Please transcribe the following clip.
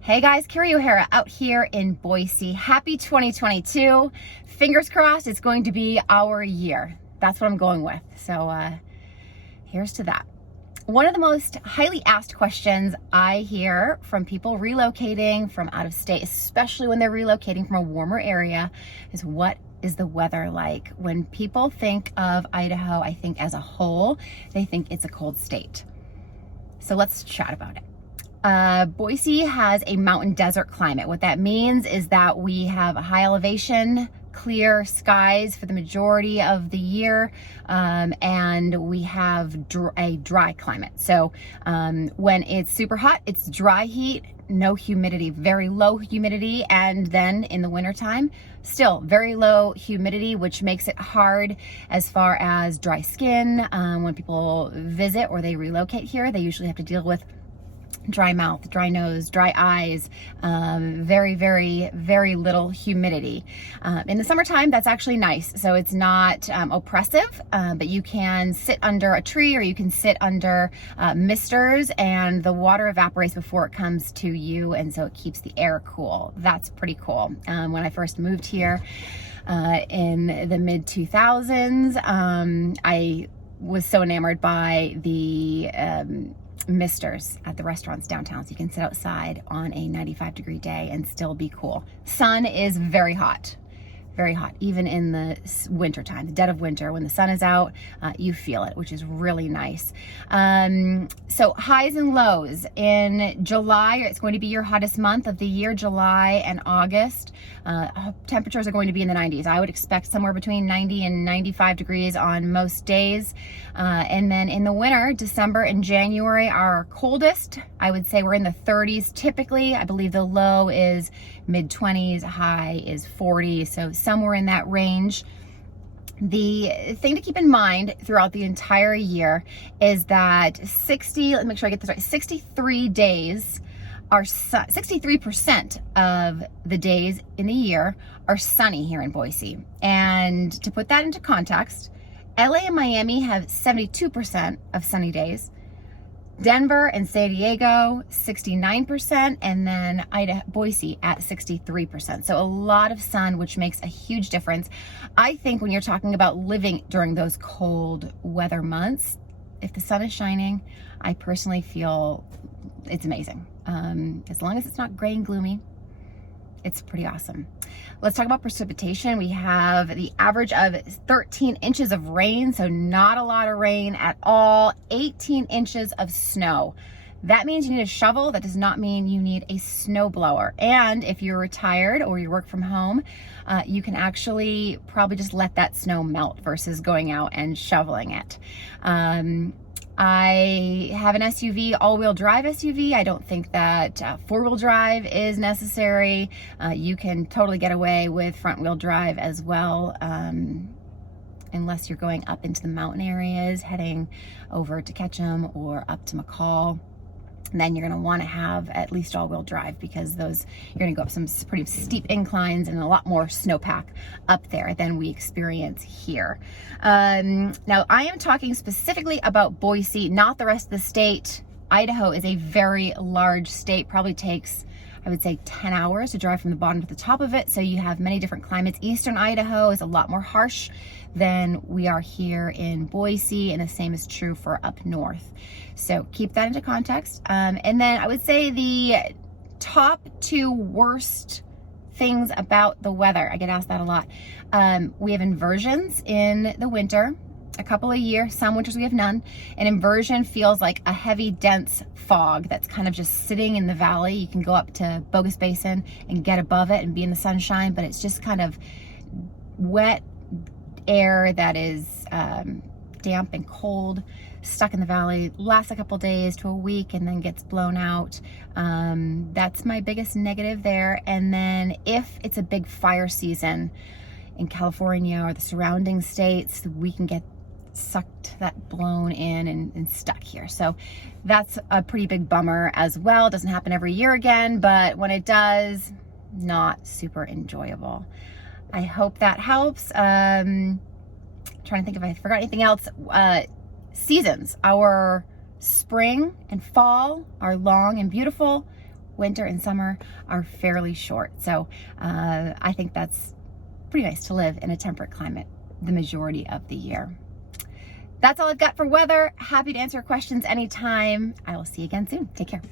Hey guys, Kerri O'Hara out here in Boise. Happy 2022. Fingers crossed it's going to be our year. That's what I'm going with. So here's to that. One of the most highly asked questions I hear from people relocating from out of state, especially when they're relocating from a warmer area, is what is the weather like? When people think of Idaho, I think as a whole, they think it's a cold state. So let's chat about it. Boise has a mountain desert climate. What that means is that we have a high elevation, clear skies for the majority of the year, and we have a dry climate. So when it's super hot, it's dry heat, no humidity, very low humidity, and then in the wintertime, still very low humidity, which makes it hard as far as dry skin. When people visit or they relocate here, they usually have to deal with dry mouth, dry nose, dry eyes, very, very, very little humidity. In the summertime, that's actually nice. So it's not oppressive, but you can sit under a tree or you can sit under misters and the water evaporates before it comes to you. And so it keeps the air cool. That's pretty cool. When I first moved here in the mid 2000s, I was so enamored by the misters at the restaurants downtown, so you can sit outside on a 95-degree day and still be cool. Sun is very hot, even in the winter time, the dead of winter. When the sun is out, you feel it, which is really nice. So highs and lows. In July, it's going to be your hottest month of the year, July and August. Temperatures are going to be in the 90s. I would expect somewhere between 90 and 95 degrees on most days. And then in the winter, December and January are coldest. I would say we're in the 30s typically. I believe the low is mid 20s, high is 40. So somewhere in that range. The thing to keep in mind throughout the entire year is that let me make sure I get this right, 63 days are 63% of the days in the year are sunny here in Boise. And to put that into context, LA and Miami have 72% of sunny days. Denver and San Diego, 69%, and then Boise at 63%. So a lot of sun, which makes a huge difference. I think when you're talking about living during those cold weather months, if the sun is shining, I personally feel it's amazing. As long as it's not gray and gloomy, it's pretty awesome. Let's talk about precipitation. We have the average of 13 inches of rain, so not a lot of rain at all. 18 inches of snow. That means you need a shovel. That does not mean you need a snow blower. And if you're retired or you work from home, you can actually probably just let that snow melt versus going out and shoveling it. I have an SUV, all-wheel drive SUV. I don't think that four-wheel drive is necessary. You can totally get away with front-wheel drive as well, unless you're going up into the mountain areas, heading over to Ketchum or up to McCall. And then you're going to want to have at least all-wheel drive because you're going to go up some pretty steep inclines and a lot more snowpack up there than we experience here. Now, I am talking specifically about Boise, not the rest of the state. Idaho is a very large state, probably takes, I would say, 10 hours to drive from the bottom to the top of it. So you have many different climates. Eastern Idaho is a lot more harsh than we are here in Boise, and the same is true for up north. So keep that into context. And then I would say the top two worst things about the weather. I get asked that a lot. We have inversions in the winter, a couple a year. Some winters we have none. An inversion feels like a heavy, dense fog that's kind of just sitting in the valley. You can go up to Bogus Basin and get above it and be in the sunshine, but it's just kind of wet air that is damp and cold, stuck in the valley, lasts a couple days to a week and then gets blown out. That's my biggest negative there. And then if it's a big fire season in California or the surrounding states, we can get blown in and stuck here. So that's a pretty big bummer as well. It doesn't happen every year again, but when it does, not super enjoyable. I hope that helps. Trying to think if I forgot anything else. Seasons. Our spring and fall are long and beautiful. winter and summer are fairly short. So I think that's pretty nice to live in a temperate climate the majority of the year. That's all I've got for weather. Happy to answer questions anytime. I will see you again soon. Take care.